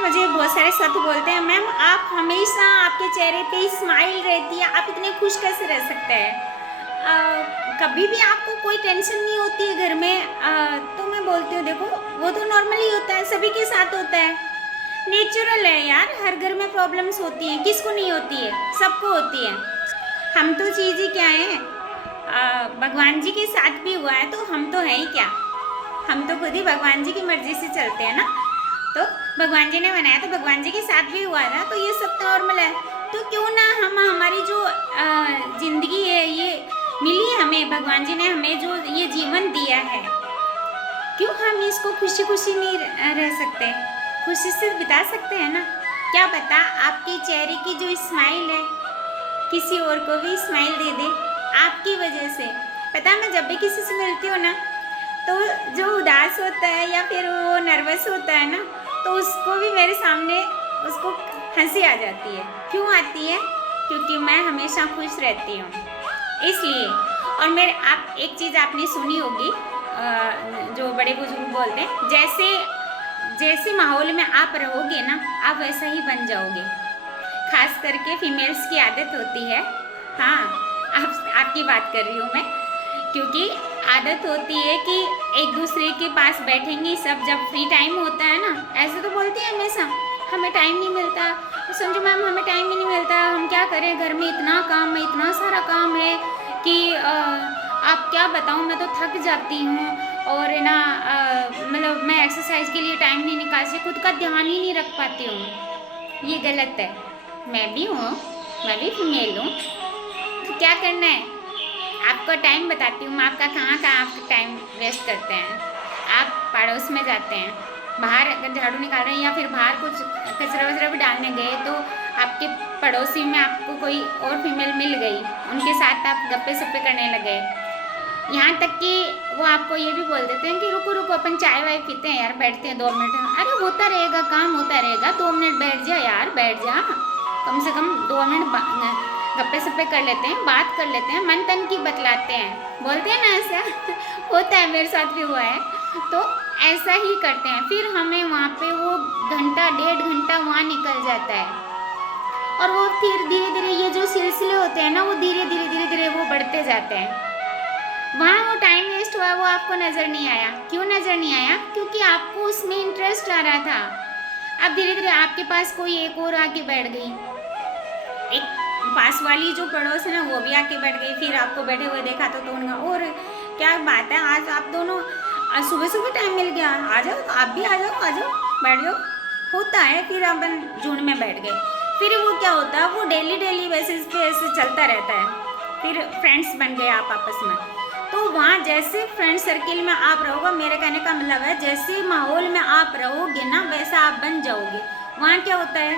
मुझे बहुत सारे साथी बोलते हैं, मैम आप हमेशा आपके चेहरे पे स्माइल रहती है, आप इतने खुश कैसे रह सकते हैं? कभी भी आपको कोई टेंशन नहीं होती है घर में? तो मैं बोलती हूँ देखो, वो तो नॉर्मली होता है, सभी के साथ होता है, नेचुरल है यार। हर घर में प्रॉब्लम्स होती हैं, किसको नहीं होती है? सबको होती है। हम तो चीज़ ही क्या है, भगवान जी के साथ भी हुआ है तो हम तो हैं ही क्या, हम तो खुद ही भगवान जी की मर्जी से चलते हैं ना। तो भगवान जी ने बनाया तो भगवान जी के साथ भी हुआ ना, तो ये सब नॉर्मल है। तो क्यों ना हम हमारी जो ज़िंदगी है, ये मिली है हमें, भगवान जी ने हमें जो ये जीवन दिया है, क्यों हम इसको खुशी खुशी नहीं रह सकते, खुशी से बिता सकते हैं ना। क्या पता आपके चेहरे की जो स्माइल है किसी और को भी स्माइल दे दे आपकी वजह से। पता है, मैं जब भी किसी से मिलती हूँ ना, तो जो उदास होता है या फिर वो नर्वस होता है ना, तो उसको भी मेरे सामने उसको हंसी आ जाती है। क्यों आती है? क्योंकि मैं हमेशा खुश रहती हूँ इसलिए। और मेरे आप एक चीज़ आपने सुनी होगी, जो बड़े बुजुर्ग बोलते हैं, जैसे जैसे माहौल में आप रहोगे ना, आप वैसा ही बन जाओगे। खास करके फीमेल्स की आदत होती है, हाँ आपकी बात कर रही हूँ मैं, क्योंकि आदत होती है कि एक दूसरे के पास बैठेंगे सब, जब फ्री टाइम होता है ना, ऐसे तो बोलती है हमेशा हमें टाइम नहीं मिलता, तो समझो मैम हमें टाइम ही नहीं मिलता, हम क्या करें, घर में इतना काम है, इतना सारा काम है कि आप क्या बताऊँ, मैं तो थक जाती हूँ। और ना मतलब मैं एक्सरसाइज के लिए टाइम नहीं निकाल सकती, खुद का ध्यान ही नहीं रख पाती हूँ। ये गलत है। मैं भी हूँ, मैं भी फीमेल हूँ, तो क्या करना है, आपको टाइम बताती हूँ। आपका कहाँ आप टाइम वेस्ट करते हैं? आप पड़ोस में जाते हैं, बाहर अगर झाड़ू निकाल रहे हैं या फिर बाहर कुछ कचरा वचरा भी डालने गए, तो आपके पड़ोसी में आपको कोई और फीमेल मिल गई, उनके साथ आप गप्पे सप्पे करने लगे। यहाँ तक कि वो आपको ये भी बोल देते हैं कि रुको रुको अपन चाय वाय पीते हैं यार, बैठते हैं 2 मिनट। अरे होता रहेगा, काम होता रहेगा, 2 मिनट बैठ जा यार, बैठ जा, कम से कम 2 मिनट गप्पे सप्पे कर लेते हैं, बात कर लेते हैं, मन तन की बतलाते हैं, बोलते हैं ना ऐसा। होता है, मेरे साथ भी हुआ है। तो ऐसा ही करते हैं, फिर हमें वहाँ पे वो घंटा 1.5 घंटा वहाँ निकल जाता है, और वो फिर धीरे धीरे ये जो सिलसिले होते हैं ना, वो धीरे धीरे वो बढ़ते जाते हैं। वहाँ वो टाइम वेस्ट हुआ, वो आपको नज़र नहीं आया। क्यों नज़र नहीं आया? क्योंकि आपको उसमें इंटरेस्ट आ रहा था। अब धीरे धीरे आपके पास कोई एक और आके बैठ गई, एक पास वाली जो पड़ोस है ना, वो भी आके बैठ गई, फिर आपको बैठे हुए देखा तो उनका, और क्या बात है, आज आप दोनों सुबह सुबह टाइम मिल गया, आ जाओ, तो आप भी आ जाओ बैठ जाओ। होता है, फिर अपन झुंड में बैठ गए। फिर वो क्या होता है, वो डेली बेसिस पे ऐसे चलता रहता है। फिर फ्रेंड्स बन गए आप आपस में, तो वहाँ जैसे फ्रेंड सर्किल में आप रहोगे, मेरे कहने का मतलब है जैसे माहौल में आप रहोगे ना, वैसा आप बन जाओगे। वहाँ क्या होता है,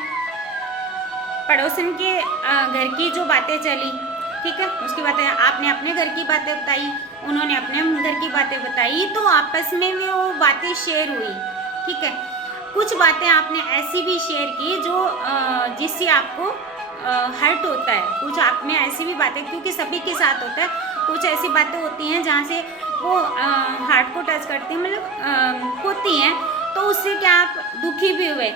पड़ोसन के घर की जो बातें चली, ठीक है, उसकी बातें आपने अपने घर की बातें बताई, उन्होंने अपने घर की बातें बताई, तो आपस में वो बातें शेयर हुई, ठीक है। कुछ बातें आपने ऐसी भी शेयर की जो जिससे आपको हर्ट होता है, कुछ आप में ऐसी भी बातें, क्योंकि सभी के साथ होता है, कुछ ऐसी बातें होती हैं जहाँ से वो हार्ट को टच करती हैं, मतलब होती हैं, तो उससे क्या आप दुखी भी हुए।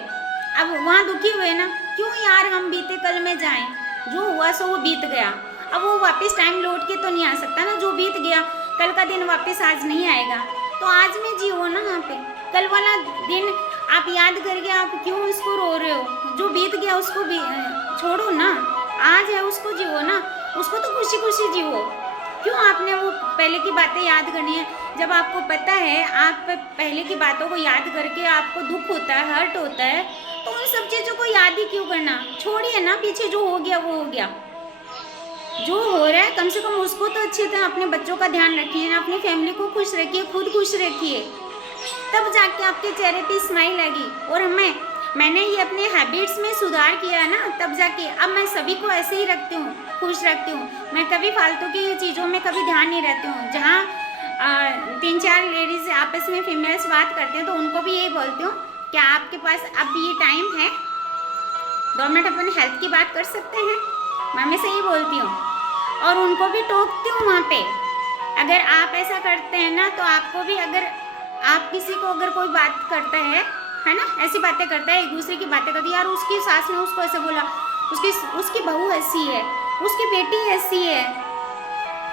अब वहाँ दुखी हुए ना, क्यों यार हम बीते कल में जाएं, जो हुआ सो वो बीत गया, अब वो वापस टाइम लौट के तो नहीं आ सकता ना, जो बीत गया कल का दिन वापस आज नहीं आएगा, तो आज में जियो ना। वहाँ पे कल वाला दिन आप याद करके आप क्यों उसको रो रहे हो? जो बीत गया उसको भी छोड़ो ना, आज है उसको जियो ना, उसको तो खुशी खुशी जियो। क्यों आपने वो पहले की बातें याद करनी है? जब आपको पता है, आप पहले की बातों को याद करके आपको दुख होता है, हर्ट होता है, तो उन सब चीज़ों को याद ही क्यों करना? छोड़िए ना, पीछे जो हो गया वो हो गया, जो हो रहा है कम से कम उसको तो अच्छी तरह, अपने बच्चों का ध्यान रखिए ना, अपनी फैमिली को खुश रखिए, खुद खुश रखिए, तब जाके आपके चेहरे पे स्माइल आएगी। और मैंने ये अपने हैबिट्स में सुधार किया है ना, तब जाके अब मैं सभी को ऐसे ही रखती हूँ, खुश रखती हूँ। मैं कभी फालतू की चीज़ों में कभी ध्यान नहीं रहती हूँ। जहाँ 3-4 लेडीज आपस में फीमेल्स बात करते हैं, तो उनको भी यही बोलती हूँ, क्या आपके पास अब ये टाइम है, 2 मिनट अपन हेल्थ की बात कर सकते हैं? मैं हमेशा यही बोलती हूँ, और उनको भी टोकती हूँ वहाँ पे। अगर आप ऐसा करते हैं ना, तो आपको भी, अगर आप किसी को अगर कोई बात करता है, है ना, ऐसी बातें करता है, एक दूसरे की बातें करती है, यार उसकी सास ने उसको ऐसे बोला, उसकी बहू ऐसी है, उसकी बेटी ऐसी है।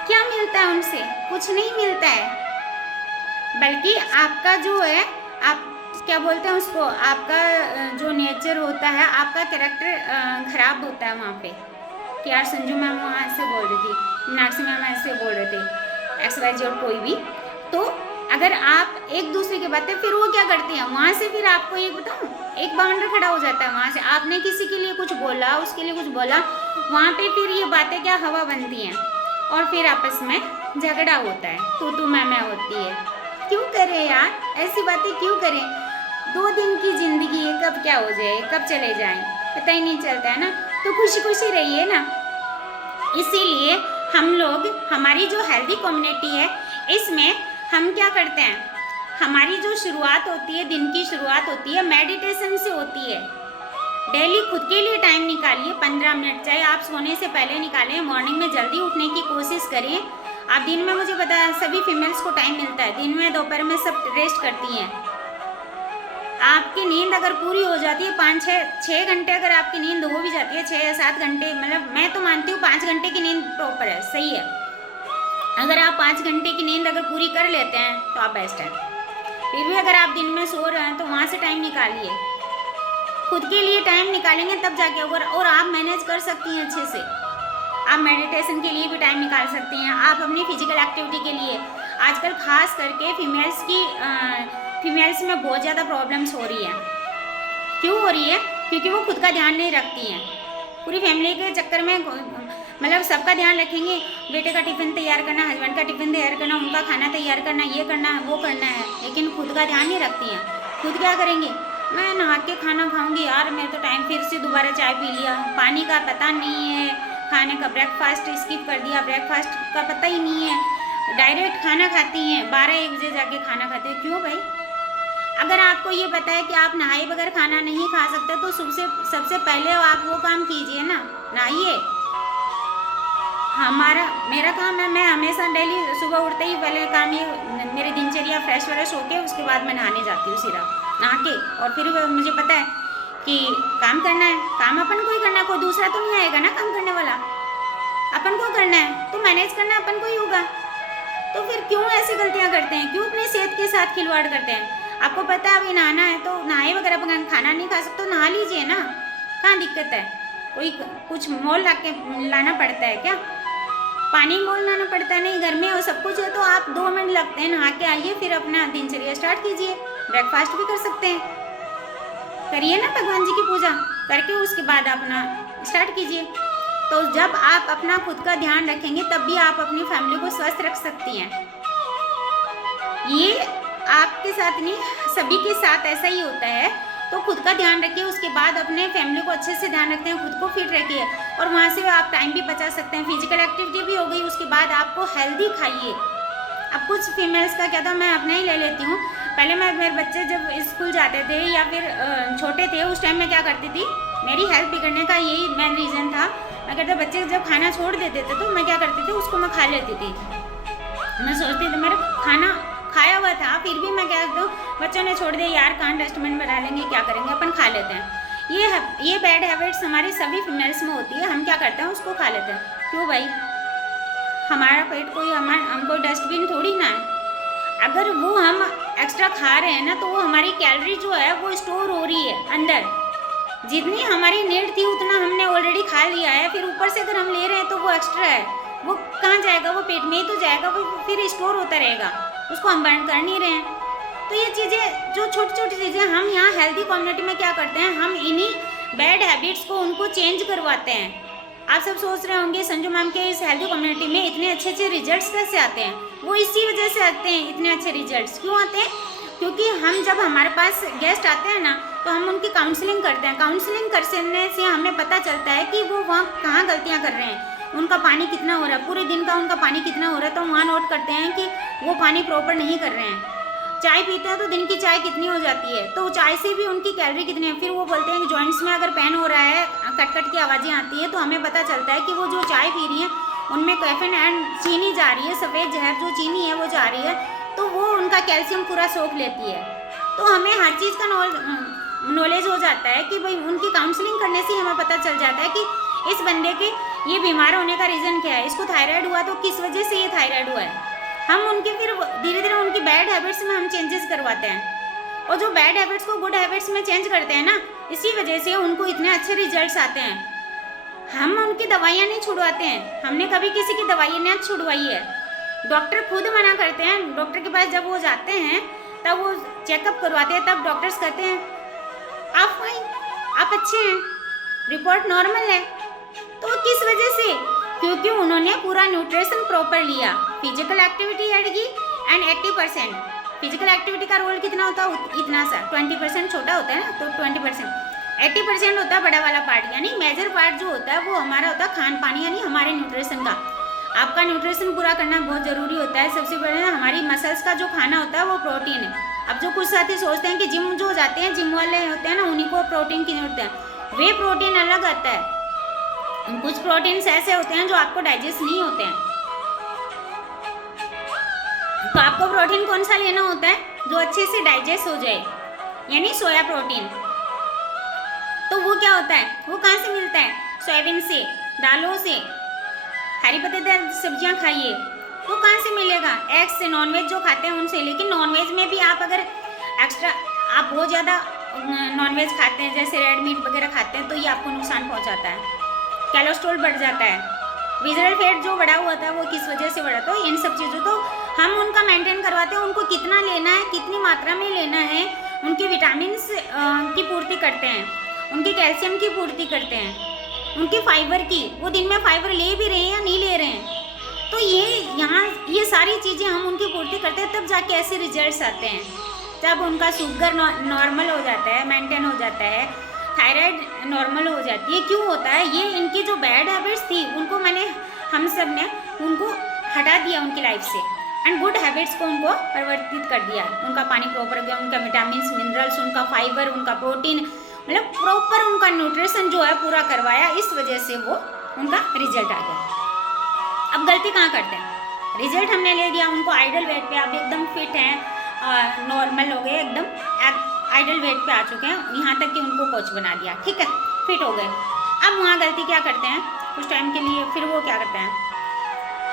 क्या मिलता है उनसे? कुछ नहीं मिलता है। बल्कि आपका जो है, आप क्या बोलते हैं उसको, आपका जो नेचर होता है, आपका कैरेक्टर खराब होता है वहाँ पे, कि यार संजू मैम वहाँ ऐसे बोल रही थी, मीनाक्षी मैम ऐसे बोल रहे थे, XYZ और कोई भी। तो अगर आप एक दूसरे की बातें, फिर वो क्या करती हैं वहाँ से, फिर आपको ये बताऊँ, एक बाउंडर खड़ा हो जाता है वहाँ से। आपने किसी के लिए कुछ बोला, उसके लिए कुछ बोला, वहाँ पे फिर ये बातें क्या हवा बनती हैं, और फिर आपस में झगड़ा होता है, तू मैं होती है। क्यों करें यार ऐसी बातें, क्यों करें? 2 दिन की ज़िंदगी है, कब क्या हो जाए, कब चले जाएं, पता ही नहीं चलता है ना। तो खुशी खुशी रहिए ना। इसीलिए हम लोग, हमारी जो हेल्दी कम्युनिटी है, इसमें हम क्या करते हैं, हमारी जो शुरुआत होती है, दिन की शुरुआत होती है मेडिटेशन से होती है। डेली खुद के लिए टाइम निकालिए, 15 मिनट, चाहे आप सोने से पहले निकालें, मॉर्निंग में जल्दी उठने की कोशिश करें। आप दिन में, मुझे पता है सभी फीमेल्स को टाइम मिलता है, दिन में दोपहर में सब रेस्ट करती हैं। आपकी नींद अगर पूरी हो जाती है, 5-6 घंटे अगर आपकी नींद हो भी जाती है, 6 या 7 घंटे, मतलब मैं तो मानती हूँ 5 घंटे की नींद प्रॉपर है, सही है। अगर आप 5 घंटे की नींद अगर पूरी कर लेते हैं तो आप बेस्ट हैं। फिर भी अगर आप दिन में सो रहे हैं तो वहाँ से टाइम निकालिए, खुद के लिए टाइम निकालेंगे तब जाके होगा, और आप मैनेज कर सकती हैं अच्छे से। आप मेडिटेशन के लिए भी टाइम निकाल सकती हैं, आप अपनी फिजिकल एक्टिविटी के लिए। आजकल खास करके फीमेल्स में बहुत ज़्यादा प्रॉब्लम्स हो रही है। क्यों हो रही है? क्योंकि वो खुद का ध्यान नहीं रखती हैं। पूरी फैमिली के चक्कर में, मतलब सबका ध्यान रखेंगे, बेटे का टिफ़िन तैयार करना, हस्बैंड का टिफ़िन तैयार करना, उनका खाना तैयार करना, ये करना है, वो करना है, लेकिन खुद का ध्यान नहीं रखती हैं। खुद क्या करेंगे, मैं नहा के खाना खाऊंगी, यार मैं तो टाइम, फिर से दोबारा चाय पी लिया, पानी का पता नहीं है, खाने का ब्रेकफास्ट स्किप कर दिया, ब्रेकफास्ट का पता ही नहीं है, डायरेक्ट खाना खाती हैं, 12-1 बजे जाके खाना खाते हैं। क्यों भाई? अगर आपको ये पता है कि आप नहाए बगैर खाना नहीं खा सकते, तो सबसे पहले आप वो काम कीजिए ना, नहाइए। मेरा काम है, मैं हमेशा डेली सुबह उठते ही पहले काम ये, मेरी दिनचर्या फ्रेश व्रेश होके उसके बाद मैं नहाने जाती हूँ सीधा नहा के, और फिर मुझे पता है कि काम करना है, काम अपन को ही करना है, कोई दूसरा तो नहीं आएगा ना काम करने वाला, अपन को करना है, तो मैनेज करना अपन को ही होगा। तो फिर क्यों ऐसी गलतियाँ करते हैं, क्यों अपनी सेहत के साथ खिलवाड़ करते हैं? आपको पता है अभी नहाना है, तो नहाए वगैरह अपन खाना नहीं खा सकते तो नहा लीजिए ना, कहाँ दिक्कत है? कोई कुछ मोल लाना पड़ता है क्या? पानी मोल लाना पड़ता है नहीं, घर में और सब कुछ है, तो आप 2 मिनट लगते हैं, नहा के आइए, फिर अपना दिनचर्या स्टार्ट कीजिए। ब्रेकफास्ट भी कर सकते हैं, करिए ना भगवान जी की पूजा करके, उसके बाद अपना स्टार्ट कीजिए। तो जब आप अपना खुद का ध्यान रखेंगे, तब भी आप अपनी फैमिली को स्वस्थ रख सकती हैं। ये आपके साथ नहीं, सभी के साथ ऐसा ही होता है। तो खुद का ध्यान रखिए, उसके बाद अपने फैमिली को अच्छे से ध्यान रखते हैं, खुद को फिट रखिए, और वहाँ से आप टाइम भी बचा सकते हैं। फिजिकल एक्टिविटी भी हो गई, उसके बाद आपको हेल्दी खाइए। अब कुछ फीमेल्स का क्या था, मैं अपना ही ले लेती हूँ। पहले मेरे बच्चे जब स्कूल जाते थे या फिर छोटे थे, उस टाइम मैं क्या करती थी, मेरी हेल्थ बिगड़ने का यही मेन रीज़न था। मैं कहता बच्चे जब खाना छोड़ देते थे तो मैं क्या करती थी, उसको मैं खा लेती थी। मैं सोचती थी मेरा खाना खाया हुआ था, फिर भी मैं क्या करती हूँ, बच्चों ने छोड़ दिया यार, कहाँ डस्टबिन में डालेंगे, क्या करेंगे, अपन खा लेते हैं। ये बैड हैबिट्स हमारी सभी फीमेल्स में होती है। हम क्या करते हैं, उसको खा लेते हैं। क्यों भाई? हमारा पेट कोई हमको डस्टबिन थोड़ी ना है। अगर वो हम एक्स्ट्रा खा रहे हैं ना, तो वो हमारी कैलोरी जो है वो स्टोर हो रही है अंदर। जितनी हमारी नीड थी उतना हमने ऑलरेडी खा लिया है, फिर ऊपर से अगर हम ले रहे हैं तो वो एक्स्ट्रा है, वो कहाँ जाएगा, वो पेट में ही तो जाएगा, वो फिर स्टोर होता रहेगा, उसको हम बर्न कर नहीं रहे हैं। तो ये चीज़ें, जो छोटी छोटी चीज़ें, हम यहाँ हेल्दी कम्युनिटी में क्या करते हैं, हम इन्हीं बैड हैबिट्स को उनको चेंज करवाते हैं। आप सब सोच रहे होंगे संजू मैम के इस हेल्दी कम्युनिटी में इतने अच्छे अच्छे रिजल्ट्स कैसे आते हैं? वो इसी वजह से आते हैं, इतने अच्छे रिजल्ट्स क्यों आते हैं? क्योंकि हम जब हमारे पास गेस्ट आते हैं ना, तो हम उनकी काउंसलिंग करते हैं। काउंसलिंग करने से हमें पता चलता है कि वो वहाँ कहाँ गलतियाँ कर रहे हैं, उनका पानी कितना हो रहा है, पूरे दिन का उनका पानी कितना हो रहा है, तो वहाँ नोट करते हैं कि वो पानी प्रॉपर नहीं कर रहे हैं। चाय पीते हैं तो दिन की चाय कितनी हो जाती है, तो चाय से भी उनकी कैलोरी कितनी है। फिर वो बोलते हैं कि जॉइंट्स में अगर पेन हो रहा है, कट कट की आवाज़ें आती है, तो हमें पता चलता है कि वो जो चाय पी रही हैं उनमें कैफीन एंड चीनी जा रही है, सफ़ेद जहर जो चीनी है वो जा रही है, तो वो उनका कैल्शियम पूरा सोख लेती है। तो हमें हर चीज़ का नॉलेज हो जाता है कि भाई उनकी काउंसलिंग करने से हमें पता चल जाता है कि इस बंदे के ये बीमार होने का रीज़न क्या है, इसको थायराइड हुआ तो किस वजह से ये थायराइड हुआ है। हम उनके फिर धीरे धीरे उनकी बैड हैबिट्स में हम चेंजेस करवाते हैं, और जो बैड हैबिट्स को गुड हैबिट्स में चेंज करते हैं ना, इसी वजह से उनको इतने अच्छे रिजल्ट्स आते हैं। हम उनकी दवाइयाँ नहीं छुड़वाते हैं, हमने कभी किसी की दवाइयाँ नहीं छुड़वाई है। डॉक्टर खुद मना करते हैं, डॉक्टर के पास जब वो जाते हैं तब वो चेकअप करवाते हैं, तब डॉक्टर्स कहते हैं आप फाइन, आप अच्छे हैं, रिपोर्ट नॉर्मल है। तो किस वजह से? क्योंकि उन्होंने पूरा न्यूट्रिशन प्रॉपर लिया, फिजिकल एक्टिविटी ऐड की, एंड 80% फिजिकल एक्टिविटी का रोल कितना होता है? इतना सा 20% छोटा होता है ना, तो 20% 80% होता है बड़ा वाला पार्ट, यानी मेजर पार्ट जो होता है वो हमारा होता है खान पानी, यानी हमारे न्यूट्रिशन का। आपका न्यूट्रिशन पूरा करना बहुत ज़रूरी होता है। सबसे पहले हमारी मसल्स का जो खाना होता है वो प्रोटीन है। अब जो कुछ साथी सोचते हैं कि जिम जो जाते हैं, जिम वाले होते हैं ना, उन्हीं को प्रोटीन की जरूरत है, वे प्रोटीन अलग आता है। कुछ प्रोटीन्स ऐसे होते हैं जो आपको डाइजेस्ट नहीं होते हैं, तो आपको प्रोटीन कौन सा लेना होता है? जो अच्छे से डाइजेस्ट हो जाए, यानी सोया प्रोटीन। तो वो क्या होता है, वो कहाँ से मिलता है? सोयाबीन से, दालों से, हरी पत्तेदार सब्जियां खाइए। तो कहाँ से मिलेगा? एग से, नॉनवेज जो खाते हैं उनसे। लेकिन नॉनवेज में भी आप अगर एक्स्ट्रा, आप बहुत ज़्यादा नॉनवेज खाते हैं, जैसे रेड मीट वगैरह खाते हैं, तो ये आपको नुकसान पहुँचाता है, कोलेस्ट्रॉल बढ़ जाता है, विजरल फैट जो बढ़ा हुआ था वो किस वजह से बढ़ा? तो इन सब चीज़ों तो हम उनका मेंटेन करवाते हैं, उनको कितना लेना है, कितनी मात्रा में लेना है, उनके विटामिन की पूर्ति करते हैं, उनकी कैल्शियम की पूर्ति करते हैं, उनकी फाइबर की, वो दिन में फाइबर ले भी रहे हैं या नहीं ले रहे हैं। तो ये सारी चीज़ें हम उनकी पूर्ति करते हैं, तब जाके ऐसे रिजल्ट्स आते हैं। जब उनका शुगर नॉर्मल हो जाता है, मेंटेन हो जाता है, थायराइड नॉर्मल हो जाती है। क्यों होता है? ये इनकी जो बैड हैबिट्स थी उनको हम सब ने उनको हटा दिया उनकी लाइफ से, एंड गुड हैबिट्स को उनको परिवर्तित कर दिया। उनका पानी प्रॉपर गया, उनका विटामिन मिनरल्स, उनका फाइबर, उनका प्रोटीन, मतलब प्रॉपर उनका न्यूट्रिशन जो है पूरा करवाया। इस वजह से वो उनका रिजल्ट आ गया। अब गलती कहाँ करते हैं? रिजल्ट हमने ले दिया, उनको आइडल वेट पे, आप एकदम फिट हैं, नॉर्मल हो गए, एकदम आइडल वेट पे आ चुके हैं, यहाँ तक कि उनको कोच बना दिया, ठीक है, फिट हो गए। अब वहाँ गलती क्या करते हैं? कुछ टाइम के लिए फिर वो क्या करते हैं?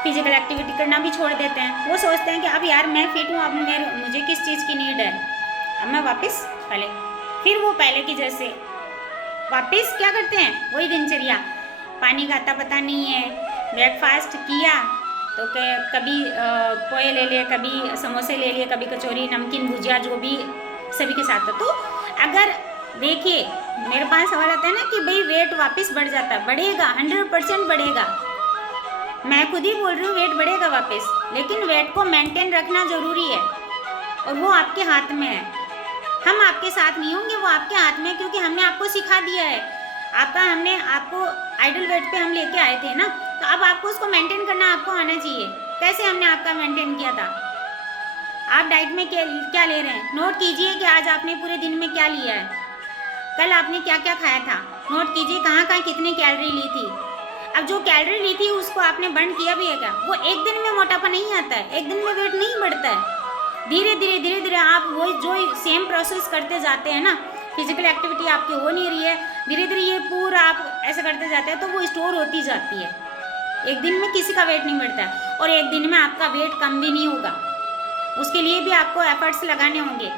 फिजिकल एक्टिविटी करना भी छोड़ देते हैं। वो सोचते हैं कि अब यार मैं फिट हूँ, अब मुझे किस चीज़ की नीड है, अब मैं वापस पहले, फिर वो पहले की जैसे वापस क्या करते हैं? वही दिनचर्या, पानी का आता पता नहीं है, ब्रेकफास्ट किया तो कभी पोहे ले लिए, कभी समोसे ले लिए, कभी कचौरी, नमकीन, भुजिया, जो भी सभी के साथ है। तो अगर देखिए, मेरे पास सवाल आता है ना कि भाई वेट वापस बढ़ जाता है, बढ़ेगा, 100% बढ़ेगा, मैं खुद ही बोल रही हूँ वेट बढ़ेगा वापस, लेकिन वेट को मेंटेन रखना ज़रूरी है, और वो आपके हाथ में है। हम आपके साथ नहीं होंगे, वो आपके हाथ में, क्योंकि हमने आपको सिखा दिया है। हमने आपको आइडल वेट पे हम लेके आए थे ना, तो अब आपको उसको मेंटेन करना आपको आना चाहिए। कैसे हमने आपका मेंटेन किया था? आप डाइट में क्या ले रहे हैं? नोट कीजिए कि आज आपने पूरे दिन में क्या लिया है, कल आपने क्या क्या खाया था, नोट कीजिए कहाँ कहाँ कितनी कैलोरी ली थी। अब जो कैलोरी ली थी उसको आपने बर्न किया भी है क्या? वो एक दिन में मोटापा नहीं आता है, एक दिन में वेट नहीं बढ़ता है। धीरे धीरे आप वो जो सेम प्रोसेस करते जाते हैं ना, फिजिकल एक्टिविटी आपकी हो नहीं रही है, धीरे धीरे ये पूरा आप ऐसे करते जाते हैं, तो वो स्टोर होती जाती है। एक दिन में किसी का वेट नहीं बढ़ता है, और एक दिन में आपका वेट कम भी नहीं होगा। उसके लिए भी आपको एफर्ट्स लगाने होंगे,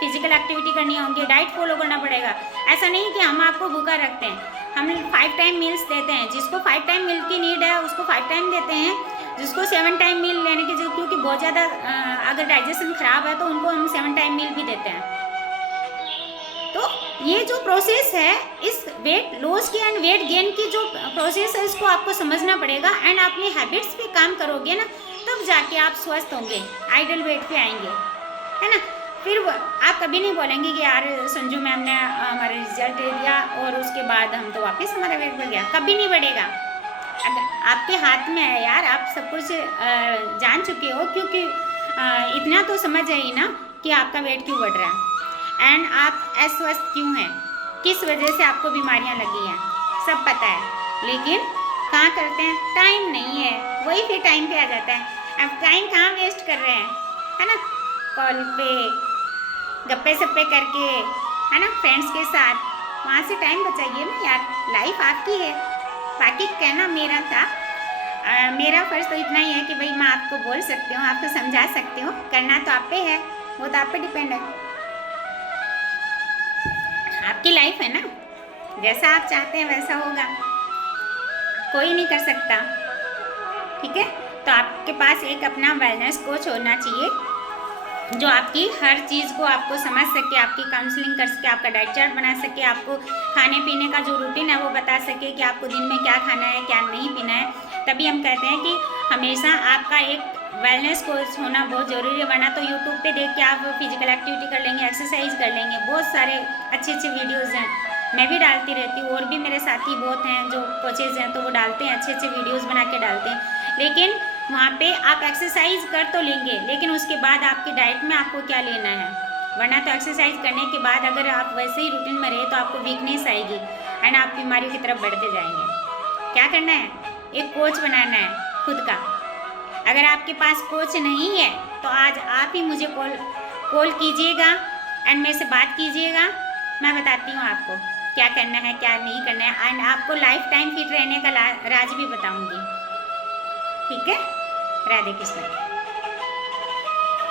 फिजिकल एक्टिविटी करनी होंगी, डाइट फॉलो करना पड़ेगा। ऐसा नहीं कि हम आपको भूखा रखते हैं, हम 5 टाइम मील्स देते हैं, जिसको 5 टाइम मील की नीड है उसको 5 टाइम देते हैं, जिसको 7 टाइम मील लेने की, क्योंकि बहुत ज़्यादा अगर डाइजेशन ख़राब है तो उनको हम 7 टाइम मील भी देते हैं। तो ये जो प्रोसेस है, इस वेट लॉस की एंड वेट गेन की जो प्रोसेस है, इसको आपको समझना पड़ेगा, एंड अपनी हैबिट्स पे काम करोगे ना, तब जाके आप स्वस्थ होंगे, आइडल वेट पे आएंगे, है ना। फिर आप कभी नहीं बोलेंगे कि यार संजू मैम ने हमारा रिजल्ट दे दिया और उसके बाद हम तो वापस हमारा वेट बढ़ गया। कभी नहीं बढ़ेगा, अगर आपके हाथ में है यार, आप सब कुछ जान चुके हो, क्योंकि इतना तो समझ है ही ना कि आपका वेट क्यों बढ़ रहा है, एंड आप अस्वस्थ क्यों हैं, किस वजह से आपको बीमारियां लगी हैं, सब पता है। लेकिन कहाँ करते हैं? टाइम नहीं है, वही फिर टाइम पे आ जाता है। अब टाइम कहाँ वेस्ट कर रहे हैं, है ना, कॉल पे, गप्पे सप्पे करके, है ना, फ्रेंड्स के साथ, वहाँ से टाइम बचाइए ना यार, लाइफ आपकी है। बाकी कहना मेरा था, मेरा फ़र्ज़ तो इतना ही है कि भाई मैं आपको बोल सकती हूँ, आपको समझा सकती हूँ, करना तो आप पे है, वो तो आप पे डिपेंड है। आपकी लाइफ है ना, जैसा आप चाहते हैं वैसा होगा, कोई नहीं कर सकता। ठीक है, तो आपके पास एक अपना वेलनेस कोच होना चाहिए जो आपकी हर चीज़ को आपको समझ सके, आपकी काउंसलिंग कर सके, आपका डाइट चार्ट बना सके, आपको खाने पीने का जो रूटीन है वो बता सके कि आपको दिन में क्या खाना है क्या नहीं पीना है। तभी हम कहते हैं कि हमेशा आपका एक वेलनेस कोच होना बहुत ज़रूरी है, वरना तो यूट्यूब पे देख के आप फिजिकल एक्टिविटी कर लेंगे, एक्सरसाइज कर लेंगे, बहुत सारे अच्छे अच्छे वीडियोज़ हैं, मैं भी डालती रहती हूँ, और भी मेरे साथी बहुत हैं जो कोचेज़ हैं तो वो डालते हैं, अच्छे अच्छे वीडियोज़ बना के डालते हैं। लेकिन वहाँ पे आप एक्सरसाइज कर तो लेंगे, लेकिन उसके बाद आपकी डाइट में आपको क्या लेना है, वरना तो एक्सरसाइज करने के बाद अगर आप वैसे ही रूटीन में रहे तो आपको वीकनेस आएगी एंड आप बीमारियों की तरफ बढ़ते जाएंगे। क्या करना है, एक कोच बनाना है खुद का। अगर आपके पास कोच नहीं है तो आज आप ही मुझे कॉल कीजिएगा एंड मेरे से बात कीजिएगा, मैं बताती हूँ आपको क्या करना है क्या नहीं करना है, एंड आपको लाइफ टाइम फिट रहने का राज भी बताऊँगी। ठीक है, राधे कृष्ण।